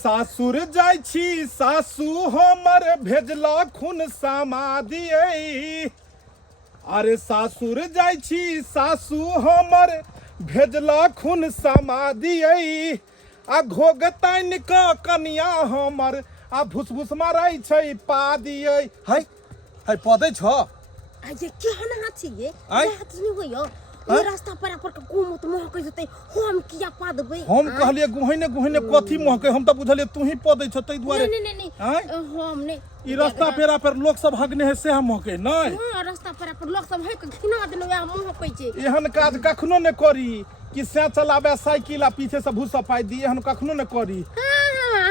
सासुर जाय छी सासू हमर भेजला खून समादियै। अरे सासुर जाय छी सासू हमर भेजला खून समादियै। आ घोगताइन का कनिया हमर आ भुसभुस मारै छै पा दियै। है है पदै छ ये केहन हाथ छै ये आय? हाथ नहीं होइयो ये रास्ता पर को घूमत महकै जतै हम किया पा देबै। हम कहलिए गुहैने गुहैने कथी महकै हम त बुझलिए तू ही पदै छ तै दुआरे। नहीं हम नहीं ई रास्ता पेरा पर लोग सब हगने है से हम महकै नहीं। हां रास्ता पर लोग सब है खिना देनो या महकै छै। एहन काज कखनो न करी कि से चलाबे साइकिल आ पीछे से भूसा पाइ दी एहन कखनो न करी। हां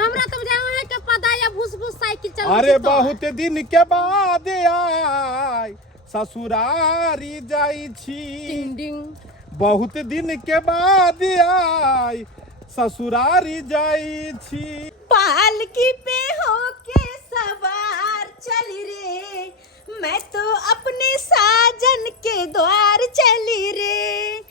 हमरा त बुझाय है के पता या भूस साइकिल चलाबै। अरे बहुत दिन के बाद आय ससुरारी जाई छी। डिंग डिंग बहुत दिन के बाद आय ससुरारी जाई छी। पालकी पे होके सवार चली रे मैं तो अपने साजन के द्वार चली रे।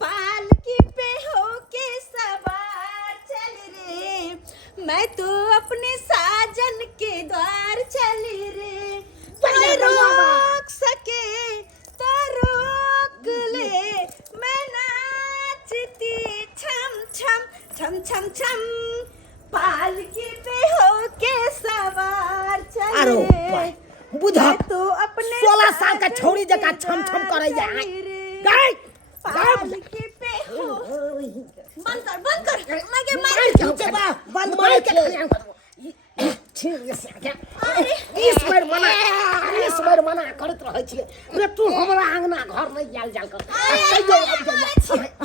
पालकी पे होके सवार चली रे मैं तो अपने साजन के द्वार चली रे। कोई रोक सके तो रोक ले मैं नाचती छम छम छम छम छम। पालकी पे होके सवार चले बुधा तो अपने 16 साल का छोरी जका छम छम करैया गई पालकी पे हो। बंद कर बंद मार के इस बार मना करत रहै छियै रे तू हमरा आंगना घर नहीं जाल जाल कर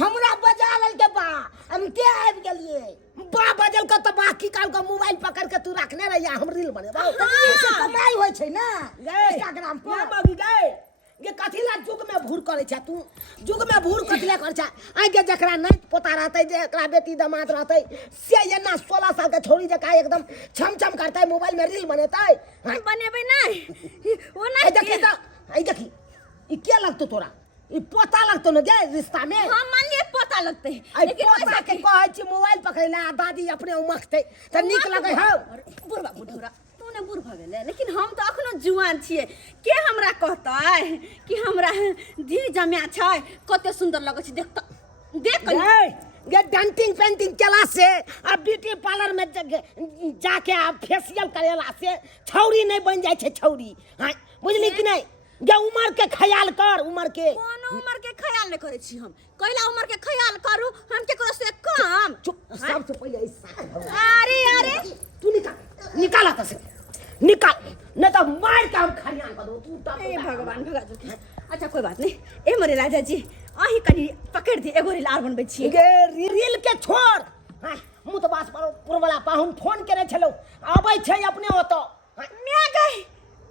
हमरा बजा लेल के बा हम के आबि गेलिए बा बजल के त बाकी काल के मोबाइल पकड़ के तू रखने रहिया हम रील बनेबा से कमाई होय छै ना इंस्टाग्राम पर बाबू गए ये कथिला जुग में भूर करे छ तू जुग में भूर कथिला कर छ आ के जकरा नहीं पोता रहतै जेकरा बेटी दामाद रहतै से ये ना 16 साल के छोरी जका एकदम छम छम करतै मोबाइल में रील बनेतै बनेबै नहीं वो नहीं देखी ई क्या लगतो तोरा ई पोता लगतो न गे रिश्ता में। हां मान लिए पोता लगते लेकिन पोता के कहै छी मोबाइल पकड़ला दादी अपने उमखतै त नीक लगै हौ बुढ़वा बुढ़ौरा तूने बूढ़ भ गेले लेकिन हम तो अखनो जुआन छिए के हमरा कहतै कि हमरा धी जम्या छै कते सुंदर लगै छै देख ये डेंटिंग पेंटिंग चला से आ ब्यूटी पार्लर में जाके आ फेशियल करेला से छौरी नहीं बन जाय छै छौरी। हां बुझली कि नहीं ये उम्र के ख्याल कर उम्र के कोनो उम्र के ख्याल नहीं करे छी हम कैला उम्र के ख्याल करू हम के करो से काम चुप सबसे पहले ऐसा अरे तू निकाल आता से निकाल नहीं तो मार के हम खरियान कर दो तू ए भगवान भगा दो। अच्छा कोई बात नहीं ए मोरे राजा जी आही कनी पकड़ दी एगो रील आर बनबै छी गे रील के छोड़ मुतबास पर पुरवला पाहुन फोन करे छलो आबै छै अपने ओतो मैं गई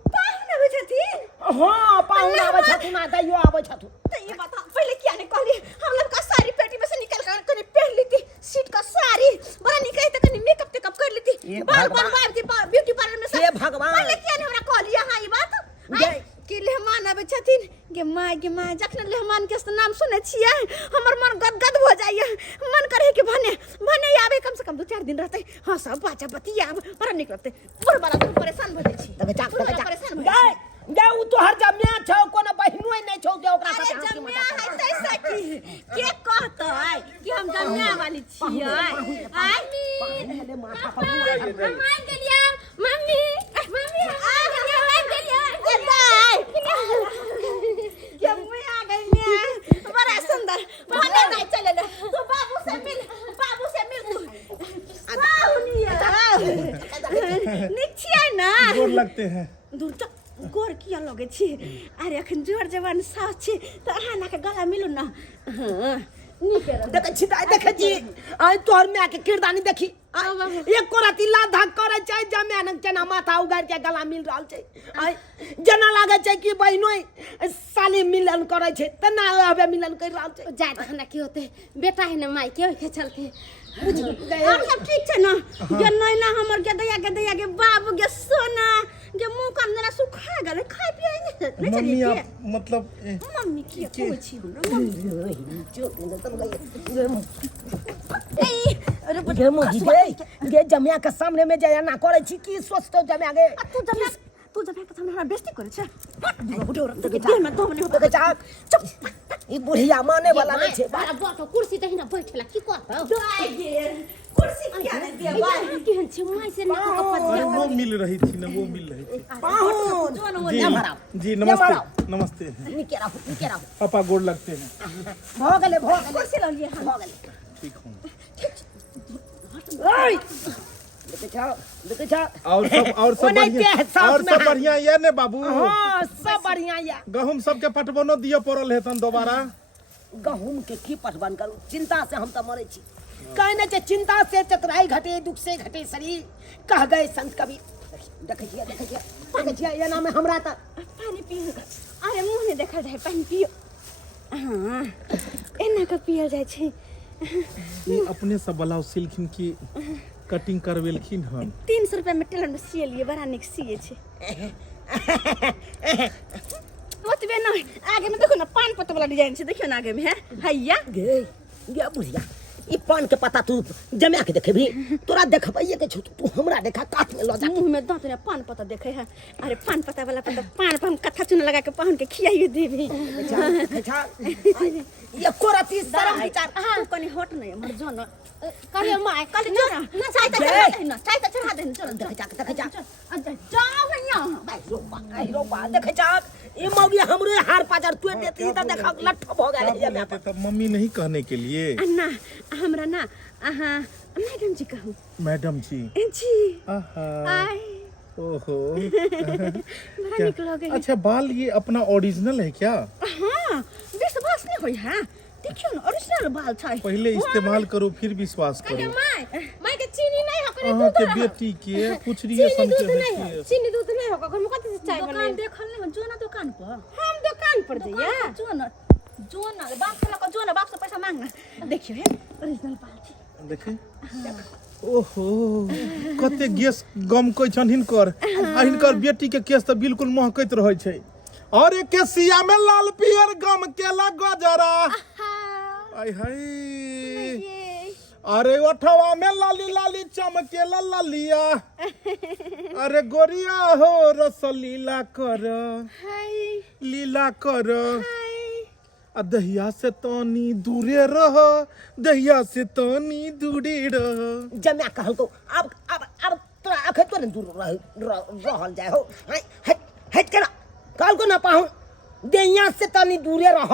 पाहुन आबै छथिन। हां पाहुन आबै छथिन आ दैयो आबै छथिन तो ये बता पहले क्या ने कहली हम लोग का सारी पेटी में से निकाल कर कनी पहन ली थी सीट का सारी बड़ा निकल त कनी मेकअप टेकअप कर ली थी बाल बनवाई थी ब्यूटी पार्लर में से। हे भगवान पहले क्या ने हमरा कहली हां ई बात कि मेहमान आबै छथिन गे माय जखन मेहमान के नाम सुनै छियै हमर मन गदगद हो जाइए मन करे कि भने आबे कम से कम 2-4 दिन रहते हां सब बाचा बतिया बड़ा निक रहते बड़ बड़ा परेशान भ जाइ छी परेशान गे उ तो हर जमिया छौ कोनो बहिनो नहीं छौ जे ओकरा साथे हम जमिया है तैसा की के कहतै कि हम जमिया वाली छियै आई माथा पर मान गेलिया मम्मी आ गेलिया जमिया गइया बड़ा सुंदर भने नहीं चले तू बाबू से मिल तू निक छियै ना गोर लगते हैं दूर तक गोर किया लगे छी अरे अखन जोर जवान सास छी तो अहाँ ना के गला मिलू ना। हां देखे जी आई तोहर माय के किरदानी देखी एक कोराती ला धक करे छै जमे न जना माथा उगार के गला मिल रहल छै आई जना लागे छै कि बहिनो साली मिलन करे छै त ना हबे मिलन कर रहल छै जाय तखना की होते बेटा है ना माई के चलते बुझ हम सब ठीक छै ना जे नैना हमर के दैया के बाबू के सोना जे मुंह कान जरा सुखा गेल खाय पिए नहीं मम्मी चलिए आप मतलब मम्मी की कहै छी हमरा मम्मी गे मोगी गे जमिया के सामने में जाया ना करे छी की सोचतो जमिया गे तू जब के सामने हमरा बेइज्जती करे छ बुढ़ो देख में दो मने देख जा चुप ई बुढ़िया माने वाला नहीं छे बारा बाटो कुर्सी दही ना बैठला की करत गे कुर्सी क्या दे देबा केहन छ माई से ना को पछ वो मिल रही थी ना, वो मिल रही थी। पाहुन जी नमस्ते नमस्ते। निकेरा पापा गोड़ लगते हैं। भ गेले कुर्सी ल लिए भ गेले ठीक हूँ। ओए देख जा और सब बढ़िया ये ने बाबू। हां सब बढ़िया या गहूम सबके पटवनो दियो पड़ल हेतन दोबारा। गहूम के की पटवन करू, चिंता से हम त मरे छी। कहने जे चिंता से चतुराई घटे, दुख से घटे शरीर, कह गए संत कवि। देखिए ये नाम है हमरा त पानी पियो। अरे मुंह ने देखा जाए पानी पियो। हां एना के पियल जाय छै। ये अपने सब ब्लाउज सिलखिन की कटिंग करवेलखिन हन। 300 रुपया में टेलर में सिलिए, बड़ा निक सिए छै। ओतबे नहीं, आगे में देखो ना पान पत्ता वाला डिजाइन छै, देखियो ना आगे में है हैया गे बुढ़िया ई पान के पत्ता तू जमा के देखबी, तोरा देखबइए के छ, तू हमरा देखा काट में ल जा। मुंह में दांत ने पान पत्ता देखे है। अरे पान पत्ता वाला पत्ता पान पर हम कथा चुन लगा के पान के खियाइए देबी। ये कोरती शर्म विचार तू कनी हट नहीं मर जो ना करे माय कल जो ना चाय त चढ़ा दे चल देख जा जाओ भैया आई रोपा देख जा ई मौगी हमरे हार पाजर तू देती त देख लट्ठो भ गेल ये तो तब मम्मी नहीं कहने के लिए। अन्ना हमरा ना मैडम जी कहूं। मैडम जी जी आहा आई ओहो बड़ा निक लगे। अच्छा बाल ये अपना ओरिजिनल है क्या? हां विश्वास नहीं होई है। देखियो ना ओरिजिनल बाल छै। पहले इस्तेमाल करो फिर विश्वास अरे करो। माय के चीनी नहीं हो करे अहाँ दूध के बेटी के पुछरिए सन के है। चीनी दूध नहीं होगा घर में कथि से चाय बने। दुकान देखल नहीं जो ना दुकान पर हम दुकान पर जइया जो ना बाप से लको जो ना बाप से पैसा मांगना। देखियो है ओरिजिनल बाल छै देखे ओहो कते गैस गम कोइ छन हिनकर आ हिनकर बेटी के केस त बिल्कुल महकैत रहै छै। और एक केसिया में लाल पियर गम केला गजरा आई हाय। अरे ओठवा में लाली लाली चमके ललिया। अरे गोरिया हो रस लीला कर लीला कर। आ दहिया से तनी दूरे रह, दहिया से तनी दूरे रह। जमा कहल को अब तोरा अखे तो न दूर रहल जाय हो। हट के काल को ना पाहु देहिया से तनी दूरे रह,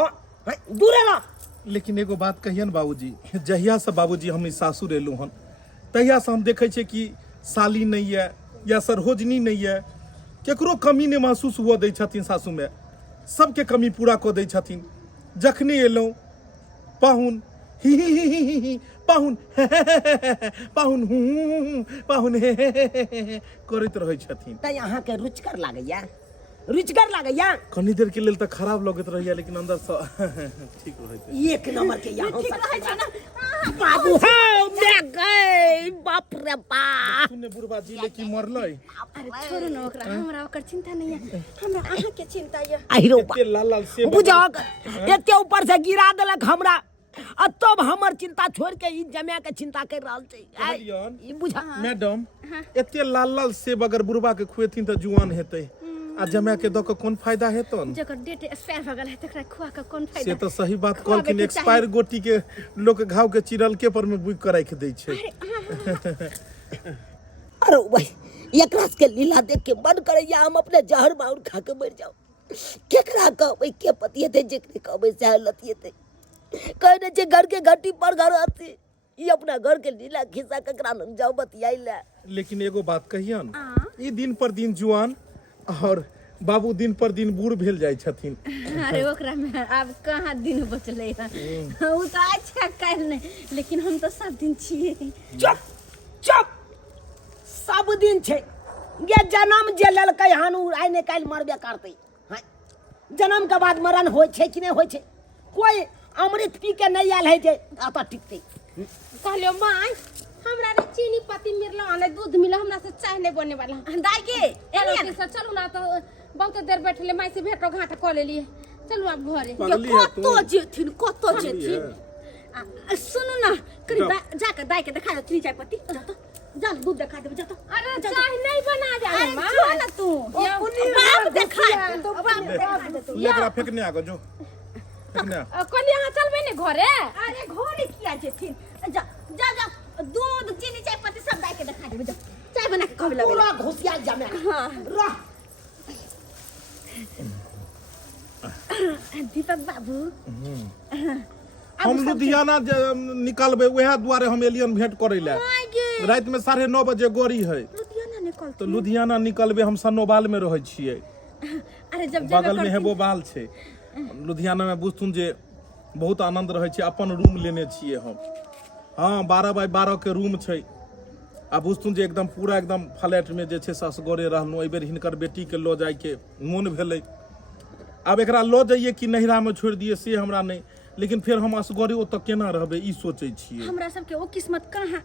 दूरे रह। लेकिन एगो बात कहियन बाबूजी, जहिया से बाबूजी हम सासुर एलू हन तहिया से हम देखे छे कि साली नहीं है या सरहोजनी नहीं है, केकरो कमी नहीं महसूस हुआ दै छथिन सासू में। सबके कमी पूरा कऽ दै छथिन। जखने एलहुँ पाहुन ही पाहुन पाहुन पाहुन करैत रहै छथिन। त यहाँ के रुचकर लागैया कनी देर के लेल त खराब लगैत रहैया, लेकिन अंदर से ठीक रहै। एक नंबर के यहाँ बाबू हो मैं गई बाप रे बाप। सुने बुढ़बा जी लेकिन मरलै। अरे छोड़ो ना ओकरा, हमरा ओकर चिंता नहीं है, हमरा अहाँ के चिंता है। आहिरो एते लाल लाल से बुझा एते ऊपर से गिरा देलक हमरा, आ तब हमर चिंता छोड़ के ई जमा के चिंता कर रहल छै। ई बुझा मैडम एते लाल लाल सेब अगर बुढ़बा के खुएथिन त जुआन हेतै, आ जमा के द के कोन फायदा हेतन? जकर डेट एक्सपायर भ गेल है तकरा खुआ के कोन फायदा? से तो सही बात कहलखिन। एक्सपायर गोटी के लोग घाव के चिरलके पर में बुक के राख दै छै। अरे भाई एकरा के लीला देख के मन करैया हम अपने जहर माउर खा के मर जाओ। केकरा कहबै के पतिए थे जेकरे कहबै सहलतिए थे। कहने जे घर के घटी पर घर आते ई अपना घर के लीला खिस्सा ककरा न जाओ बतियाई ले। लेकिन एगो बात कहियन, ई दिन पर दिन जुआन और बाबू दिन पर दिन बूढ़ भेल जाय छथिन। अरे ओकरा में अब कहाँ दिन बचले है, उ तो अच्छा काल नहीं, लेकिन हम तो सब दिन छिए। चुप सब दिन छे। ये जन्म जे ललकै हन उ आइ ने काल मरबे करतै। जन्म के बाद मरण होय छै कि नहीं होय छै? कोई अमृत पी के नहीं आयल है जे आता टिकतै। कहलियो माय हमरा रे चीनी पत्ती मिललो आने दूध मिलो, हमरा से चाय नहीं बने वाला। दाई के एलियन से चलू ना, तो बहुत देर बैठले माई से भेटो घाट क लेलिए। चलू अब घरे। कतो जेथिन सुनू ना करी जाकर दाई के दिखा दो चीनी चाय पत्ती जा तो जा दूध दिखा दे जा तो अरे चाय नहीं बना जाए मां जो ना तू बाप देखा तो बाप लेकरा फेंकने आगो जो फेंकने कल यहां चलबे ने घरे अरे घोड़ी किया जेथिन जा जा जा दूध चीनी चाय पत्ती सब दाई के दिखा दे जा चाय बना के कब लगे पूरा घुसिया जमे हां रह दीपक बाबू हम लुधियाना निकलबे वह द्वारे हम एलियन भेंट करे ले रात में 9:30 बजे गोरी है लुधियाना निकल तो लुधियाना निकलबे हम सन्नोबाल में रहे छिए अरे जब बगल में हेबो बाल छे लुधियाना में बुझथुन जे बहुत आनंद रहे छे अपन रूम लेने छिए हम हाँ 12x12 के रूम छे आ बुझथुन जे एकदम पूरा एकदम फ्लैट में जे छे ससगोरे रहनु एबेर हिनकर बेटी के लो जाय के मोन भेलै अब एकरा लो जाइए कि नहिरा में छोड़ दिए से हमरा नहीं लेकिन फिर हम असगरे ओतऽ केना रहबे ई सोचै छियै हमरा सबके ओ किस्मत कहाँ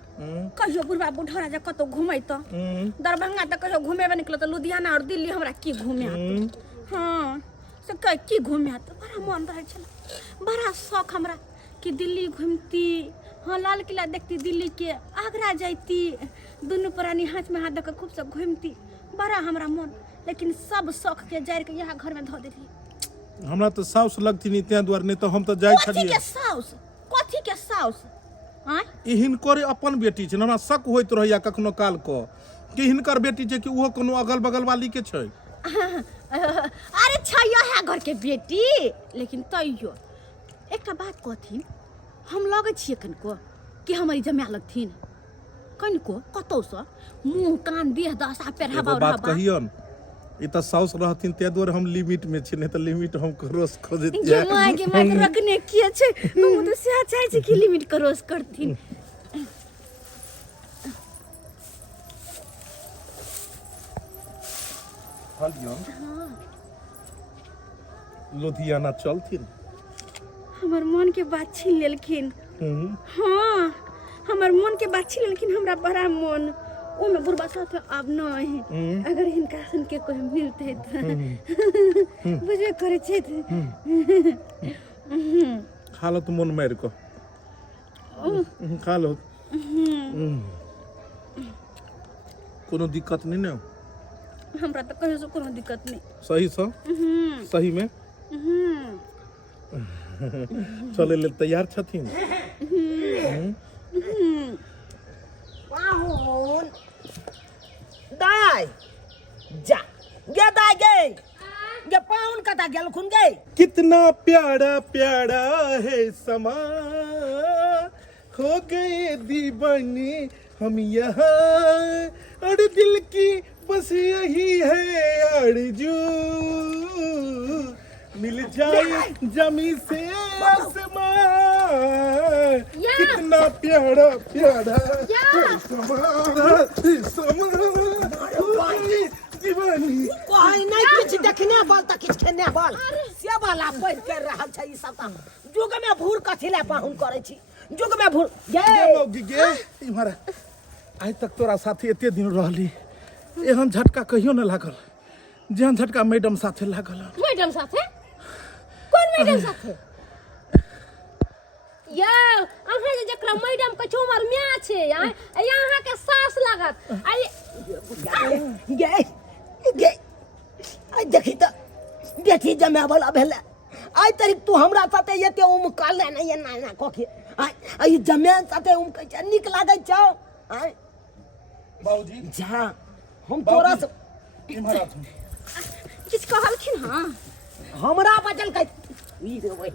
कहियो बुढ़वा बुढ़ा जा कतो घुमै त दरभंगा त कहियो घुमेबे निकलो त लुधियाना और दिल्ली हमरा की घुमे हां से की घुमे त बड़ा मन रहे छल बड़ा शौक हमरा कि दिल्ली घूमती हाँ लाल किला देखती दिल्ली के आगरा जाती दोनों प्राणी हाथ में हाथ दे के खूब सब घूमती बड़ा हमरा मन लेकिन सब शौक के जाड़ के यहाँ घर में धो देली हमरा तो साउस लगती नहीं त्या द्वार नहीं तो हम तो जाय छलिए कथी के साउस हां ई हिनकर अपन बेटी छै हमरा शक होइत रहैया कखनो काल को कि हिनकर बेटी छै कि उहो कोनो अगल बगल वाली के छै अरे छैया है घर के बेटी लेकिन तैयो एकटा बात कहथिन हम लगे छिए कनको कि हमारी जमा लगथिन कनको कतौ से मुंह कान देह दशा पेरहाबा बात कहियन ई त साउस रहथिन ते द्वारे हम लिमिट में छी नहीं त लिमिट हम क्रॉस कर देती ये मां रखने किए छे हम तो से चाहे छी कि लिमिट क्रॉस करथिन हां लुधियाना चलथिन हमर मन के बात छीन लेलखिन हां हमर मन के बात छीन लेलखिन हमरा बड़ा मन ओ में बुढ़वा साथ अब नहीं अगर हिनका सन के कोई मिलते त बुझे करे छै खा लो तुम मन मार को खा लो कोनो दिक्कत नहीं ना हमरा त कहियो से कोनो दिक्कत नहीं सही सही में चले ले तैयार छथिन पाहुन दाई जा गे दाई गे पाहुन कता गेलखुन गे कितना प्यारा प्यारा है समा हो गए दीवाने हम यहाँ और दिल की बस यही है आरज़ू मिल जाए जमी से आसमां कितना प्यारा प्यारा दीवानी कोई नहीं किछ देखने बोल त किछ खेने बोल से वाला पैर कर रहल छै ई सब त जुग में भूर कथिला पाहुन करे छी जुग में भूर गे इमहर आज तक तोरा साथे एते दिन रहली एहन झटका कहियो न लागल जेहन झटका मैडम साथे लागल मैडम साथे कौन मैडम साथे या अहाँ जे जकरा मैडम के छोमर मिया छे यहाँ के सास लागत आई गे आई देखी त बेटी जमे वाला भेले आई तरीक तू हमरा साथे एते उम काले नहीं ना ना कोके आई जमे साथे उम के निक लागे छौ आई बाबूजी जा हम तोरा से इमहर आ किछ कहलखिन हां हमरा बदल के ई रे वही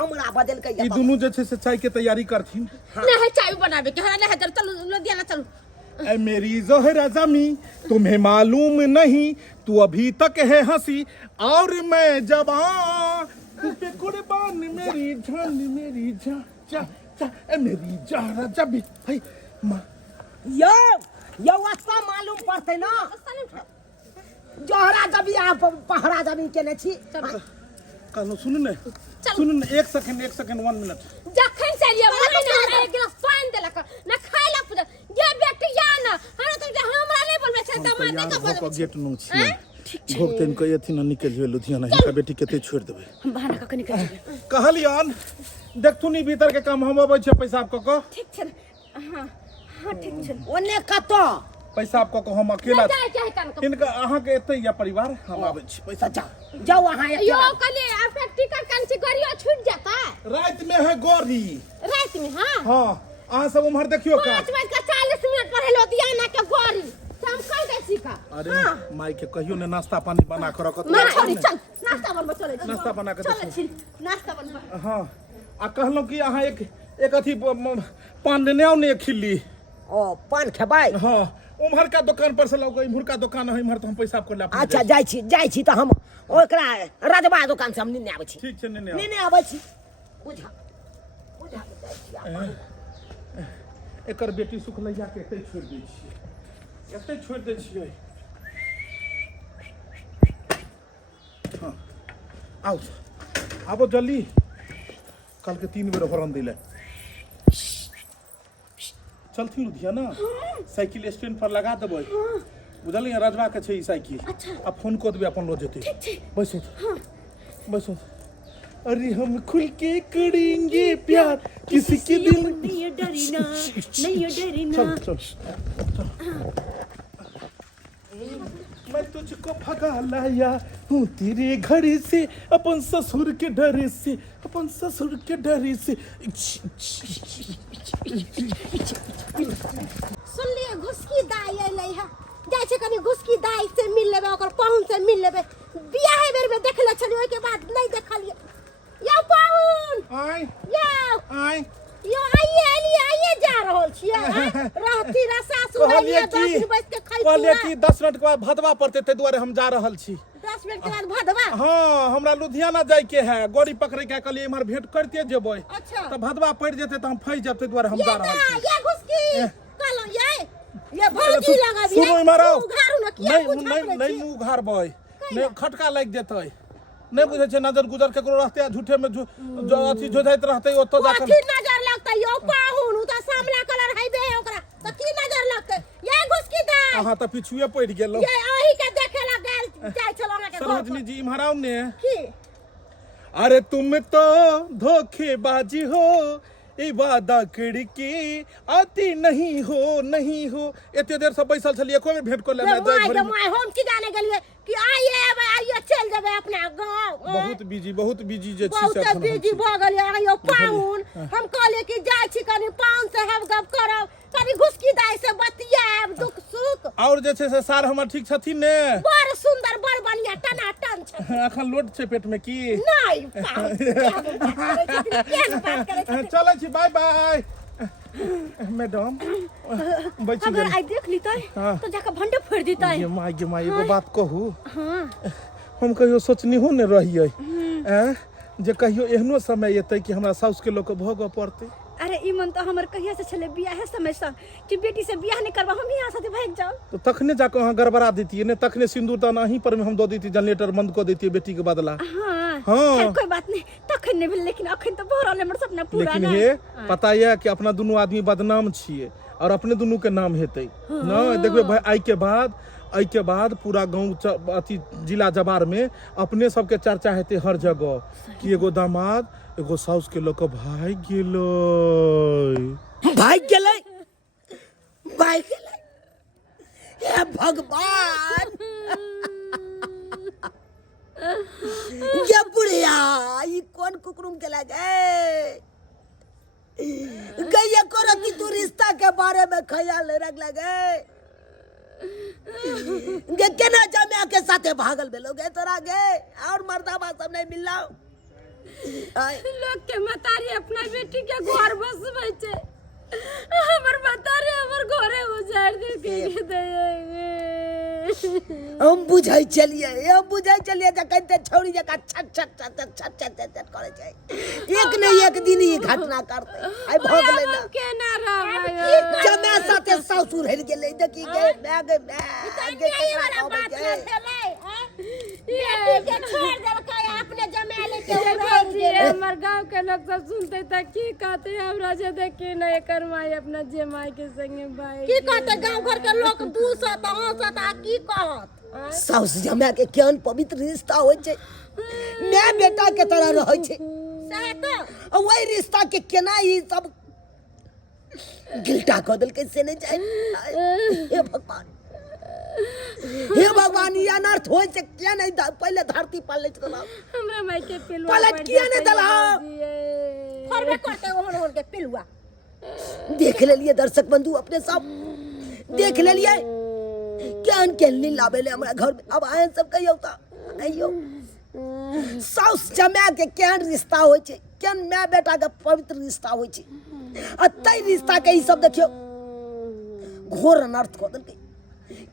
हमरा बदल के ई दोनों जे छे से चाय के तैयारी करथिन नहीं चाय बनावे के हमरा नहीं चल लुधियाना चल ऐ मेरी ज़ोहरा ज़मी तुम्हें मालूम नहीं तू अभी तक है हंसी और मैं जवान तू पे कुर्बान मेरी जान मेरी जा जा जा ऐ मेरी ज़ोहरा ज़मी भाई मां यो वास्ता मालूम पड़ते ना जोहरा जबी आप पहरा जबी के ने छी कहलो सुन न 1 सेकंड 1 मिनट जखन चलिए वही एक गिलास पानी देलक ना खाय ला ये बेटी या ना हमरा तो हमरा नहीं बोलबे छै त माते का गेट नु छी भोगते इनको अथी न निकल जेबे लुधियाना हिनका बेटी केते छोड़ देबे हम बहाना कके निकल जेबै कहलियन देखथुन ई भीतर के काम हम अबै छै पैसा आपको को ठीक छै हां हां ठीक छै ओने कतो पैसा आपको को हम अकेला जाए चाहे कान को इनका अहाँ के एते या परिवार हम आबै छी पैसा जाओ वहां यो कले आपका टिकट कांची गरियो छूट जाता रात में है गोरी रात में हां हां अहाँ सब उम्हर देखियो का 5:40 पर हेलो दियाना के गोरी हम कह दै छी का अरे माई के कहियो ने नाश्ता पानी बना कर रखत ना छोड़ी चल नाश्ता बनबा चलै छी नाश्ता बना के चलै छी नाश्ता बनबा हां आ कहलौ कि अहाँ एक अथी पान ने ने खिल्ली ओ पान खेबै हां उम्हर का दुकान पर से लौक इम्हर का दुकान है इम्हर तो हम पैसा आपको ला अच्छा जाय छी त हम ओकरा राजबा दुकान से हम निने आबै छी ठीक छै ने निने आबै छी बुझा जाय छी एकर बेटी सुखलैया के एते छोड़ दै छियै एते छोड़ दै छियै हां आओ आबो जल्दी कल के 3 बेर हॉर्न दिले चलथिन लुधियाना साइकिल स्टैंड पर लगा देबै बुझलियै राजवा के छै ई साइकिल आ फोन को देबै अपन लो जेतै बैसो बैसो अरे हम खुल के करेंगे प्यार किसी के दिल नहीं डरना नहीं डरना चल मैं तुझको भगा लाया हूँ तेरे घर से अपन ससुर के डर से अपन ससुर के डर से सुन लिए घुसकी दाई एलै है जाय छै कनी घुसकी दाई से मिल लेबे ओकर पाहुन से मिल लेबे बियाह बेर में देखले छलिए ओय के बाद नहीं देखलिए यो पाहुन आय यो आय यो आइए जा रहल छियै रहती रा सासुर आइए 10 रुपए के खाइ कहलिए कि 10 मिनट के बाद भदवा पड़ते ते दुआरे हम जा रहल छी 10 मिनट के बाद भदवा हाँ हमरा लुधियाना जाय के है गोड़ी पकड़े के कहलिए इम्हर भेंट करते जेबै अच्छा तो भदवा पड़ जेते तो हम फंस जेते दुआरे हम जा रहल छी ये घुसकी कहलो ये भौजी लगाबी सुनो इम्हर आओ उघारू न किया पूछत नहीं मुंह उघारबै नहीं खटका लाग जेतै नहीं बुझे छै नजर गुजर केकरो रहते झूठे में जो अथी जोझाइत रहते ओतो जाकर कथी नजर लगतै यो पाहुन उ त सामला कलर हैबे ओकरा त की नजर लगतै ये घुसकी दाई अहाँ त पिछुए पड़ गेलौ ये अही के देखेला गेल जाय छलो ना के सरोजनी जी इम्हर आओ ने की अरे तुम तो धोखेबाजी हो ई वादा करके आती नहीं हो एते देर से बैसल छलिए एको बेर भेंट कर ले माय माय हम की जाने गेलिए कि आइए चल जेबे अपना गांव बहुत बिजी जे छी बहुत बिजी भ गेलिए आइयो पाहुन हम कहले कि जाय छी कनी पाहुन से हम गप करब कनी घुसकी दाई से बतियाब दुख सुख और जे छै से सार हमर ठीक छथिन ने बड़ सुंदर बड़ बढ़िया टनाटन छै अखन लोड छै पेट में की नहीं पाहुन चलै छी बाय बाय मैडम बैठ अगर आई देख ली तो जाकर भंडे फोड़ देता ये माय एगो बात कहू हां हम कहियो सोचनी हो ने रहिए जे कहियो एहनो समय एतै कि हमरा साउस के लोक भोगऽ पड़तै अरे ई मन तो हमर कहिया से चले बियाह समय से कि बेटी से बियाह नहीं करबा हम यहां से भाग जाओ तो तखने जाकर अहाँ गड़बड़ा देतिए ने तखने सिंदूर दान अहीं पर में हम दो देती जनरेटर बंद कर देती बेटी के बदला हां हाँ। कोई बात नहीं तखन नहीं भेल लेकिन अखन तो भरल हमर सपना पूरा लेकिन हे पता है कि अपना दोनों आदमी बदनाम छिए और अपने दोनों के नाम हेतै ना देखबे भाई आई के बाद पूरा गांव अथी जिला जवार में अपने सबके चर्चा हेतै हर जगह कि एगो दामाद एगो साउस के लोक भाग गेलै हे भगवान ये बुढ़िया ई कौन कुकरुम केला गैया करो कि तू रिश्ता के बारे में ख्याल रख लगे केना जमिया के साथे भागल बेलोगे तोरा गे और मर्दाबा सब नहीं मिलला लोग के मतारी अपना बेटी के घर बसबै छै हमर मतारी हमर घरे उजाड़ दे के देंगे हम बुझाई चलिए कहते छोड़ी जका छट करे छै एक नहीं एक दिन ही घटना करते आई भोग लेना केना रहबै जमे साथे ससुर हेर गेलै देखी गे बैग ये वाला बात न भेलै बेटी के छोड़ देलकै अपने जमाले के हमर गांव के लोग सब सुनते त की कहते हमरा जे देखी न एकर माई अपना जे माई के संगे भाई की कहते गांव घर के लोग 200 300 आ की कहत साउस जमा के केहन पवित्र रिश्ता होइ छै, माय बेटा के तरह रहै छै। सहे तो और वही रिश्ता के केना ई सब गिल्टा कऽ देलकै से नहीं जाए। हे भगवान, हे भगवान, ये अनर्थ होइ छै किया नहीं पहले धरती पलट देला, हमरा माई के पिलुआ पलट किया नहीं देला। फरबे करते ओहन के पिलुआ। देख लेलिए दर्शक बंधु, अपने सब देख लेलिए ज्ञान के लिए लावे ले हमरा घर में। अब आए सब कहियो ता कहियो साउस जमाय के केहन रिश्ता होइ छै, केहन माय बेटा के पवित्र रिश्ता होइ छै। अतै रिश्ता के ई सब देखियो घोर अनर्थ कऽ देलकै,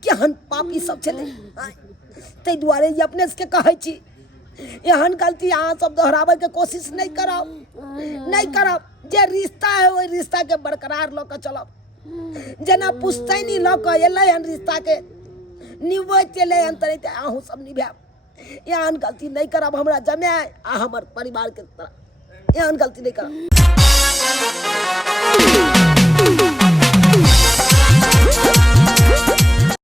केहन पापी सब छलै। तै दुआरे ई अपने से कहै छी, एहन गलती अहाँ सब दोहराबै के कोशिश नहीं करब, नहीं करब। जे रिश्ता है ओहि रिश्ता के बरकरार लऽ कऽ चलब। जेना पुश्तैनी लऽ कऽ एलै हन रिश्ता के निभैत एलै हन तरह अहूँ सब निभायब। एहन गलती नहीं करब, हमरा जमाय आ हमर परिवार के तरह एहन गलती नहीं करब।